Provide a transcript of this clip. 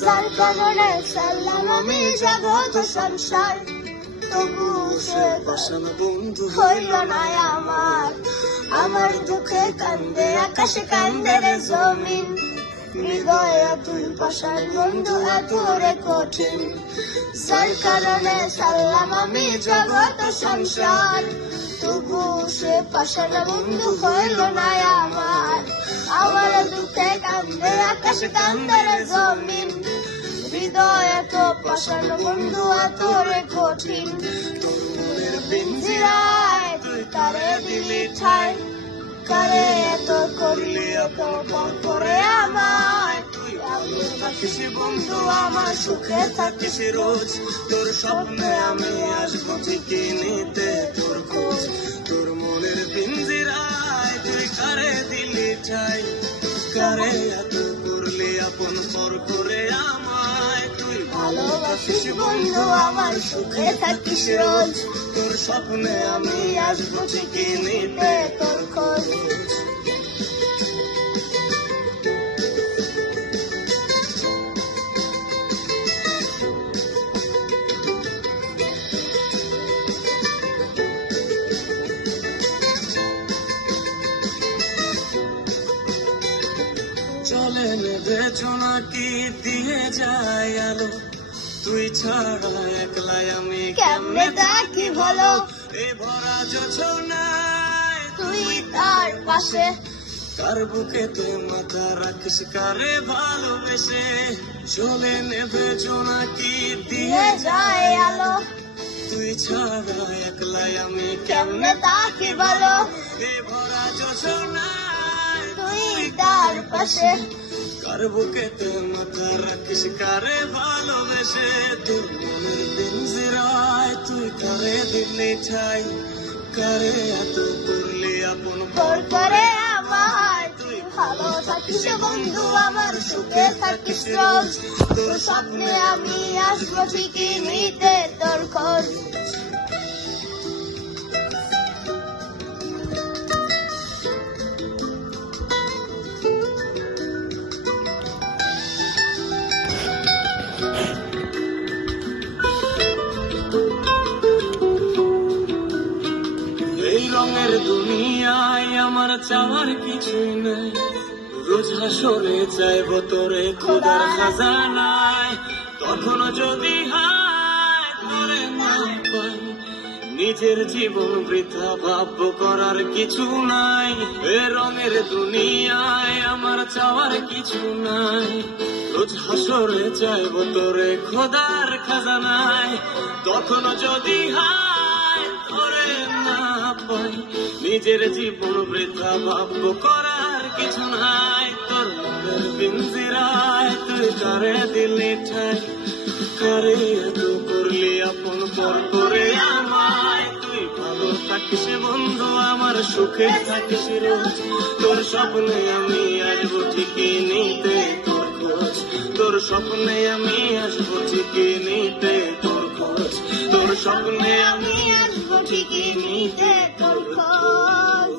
যার কারণে সারলাম আমি জগৎ সংসার, তবু সে পাষাণ বন্ধু হইল না আমার। আমার দুঃখে কান্দে আকাশ, কান্দে রে জমিন, হৃদয় তুই পাষাণ বন্ধু এতরে কঠিন। যার কারণে সারলাম আমি জগৎ সংসার, তবু সে পাষাণ বন্ধু হইল না আমার। আমার দুঃখে কান্দে আকাশ, কান্দে রে জমিন, হৃদয় তো পাষাণ বন্ধু এতরে কঠিন। তোর মনের পিঞ্জিরায় তুই কারে দিলি ঠাই, কারে এত করলি অপমান করে আমায়। তুই ভালো থাকিস বন্ধু আমার, সুখে থাকিস রোজ। তোর স্বপ্নে আমি আসবো ঠিকই নিতে তোর খোঁজ। তোর মনের পিঞ্জিরায় তুই কারে দিলি ঠাই, কারে এত করলি আপন পর করে আমায়। তুই ভালোবাসিস বন্ধু আমার, সুখে থাকিস রোজ। তোর স্বপ্নে আমি আসবো ঠিকই নিতে তোর খোঁজ। চলে নেবে জোনাকি দিয়ে যায় আলো, তুই ছাড়া একলাই আমি কেমনে থাকি বলো, এ ভরা যোছনায় তুই তার পাশে। কার বুকেতে মাথা রাখিস কারে ভালোবেসে। চলে নেবে জোনাকি দিয়ে দিয়ে যায় আলো, তুই ছাড়া একলাই আমি কেমনে থাকি বলো, এ ভরা যোছনায় তুই তার পাশে। কার বুকেতে মাথা রাখিস কারে ভালোবেসে। তোর মনের পিঞ্জিরায় তুই কারে দিলি ঠাই, কারে এত করলি আপন তোর করে আমায়। তুই ভালো থাকিস বন্ধু আমার, সুখে থাকিস রোজ। তোর স্বপ্নে আমি আসবো ঠিকই নিতে তোর খোঁজ। এই রঙের দুনিয়ায় আমার চাওয়ার কিছুই নাই, রোজ হাসরে চাইব তোরে খোদার খাজানায়। তখনও যদি হায় তোরে না পাই, নিজের জীবন বৃথা ভাববো করার কিছু নাই। এ রঙের দুনিয়ায় আমার চাওয়ার কিছু নাই, রোজ হাসরে চাইব তোরে খোদার খাজানায়। তখনও যদি হায় তোরে না পাই, নিজের জীবন বৃথা ভাববো করার কিছু নাই। তোর মনের পিঞ্জিরায় তুই কারে দিলি ঠাই, কারে এত করলি আপন পর করে আমায়। তুই ভালো থাকিস বন্ধু আমার, সুখে থাকিস রোজ। তোর স্বপ্নে আমি আসবো ঠিকই নিতে তোর খোঁজ। তোর স্বপ্নে আমি আসবো ঠিকই নিতে তোর খোঁজ। তোর স্বপ্নে আমি আসবো ঠিকই নিতে তোর খোঁজ।